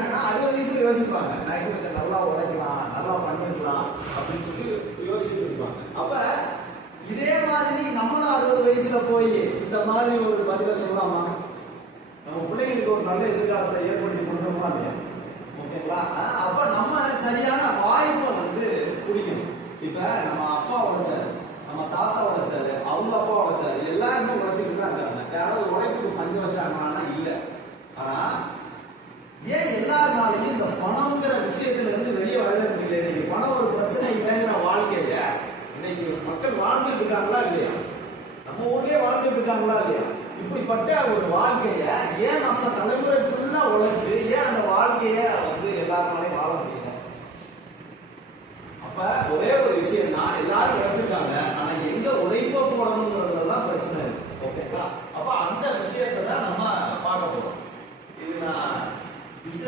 நினைக்கிறாங்கன்னா 60 வயசுல யோசிப்பாங்க, நான் கொஞ்சம் நல்லா உழைக்கலாம், நல்லா பண்ணிருக்கலாம் அப்படின்னு சொல்லி யோசிச்சிருப்பாங்க. அப்ப இதே மாதிரி நம்மளும் 60 வயசுல போய் இந்த மாதிரி ஒரு பதில சொல்லலாமா? நம்ம பிள்ளைங்களுக்கு ஒரு நல்ல எதிர்காலத்தை ஏற்படுத்தி கொடுக்கணுமா இல்லையா? ஓகேங்களா? அப்ப நம்ம சரியான வாய்ப்பை வந்து குடிக்கணும். இப்ப நம்ம அப்பா உழைச்சாரு, நம்ம தாத்தா உழைச்சாரு, அவங்க அப்பா உழைச்சாரு, எல்லாருமே உழைச்சிட்டு தான் இருக்காங்க. யாராவது உழைப்புக்கு பஞ்சம் வச்சாங்கன்னா இல்ல. ஆனா ஏன் எல்லாருனாலையும் இந்த பணம்ங்கிற விஷயத்துல இருந்து வெளியே வரவே முடியல? இன்னைக்கு பணம் ஒரு பிரச்சனை இல்லைங்கிற வாழ்க்கைய இன்னைக்கு மக்கள் வாழ்ந்துட்டு இருக்காங்களா இல்லையா? நம்ம ஊர்லயே வாழ்ந்துட்டு இருக்காங்களா இல்லையா? இப்படிப்பட்ட ஒரு வாழ்க்கைய ஏன் நம்ம தலைமுறை ஃபுல்லா உழைச்சு ஏன் அந்த வாழ்க்கைய வந்து எல்லாருனாலையும் வாழ முடியல? அப்ப ஒரே ஒரு விஷயம் தான், எல்லாரும் உழைச்சிருக்காங்க, ஆனா எங்க உழைப்ப போடணுங்கிறதுலாம் பிரச்சனை இருக்கு. ஓகேங்களா? அப்ப அந்த விஷயத்தை தான் நம்ம பார்க்க போறோம். இது நான்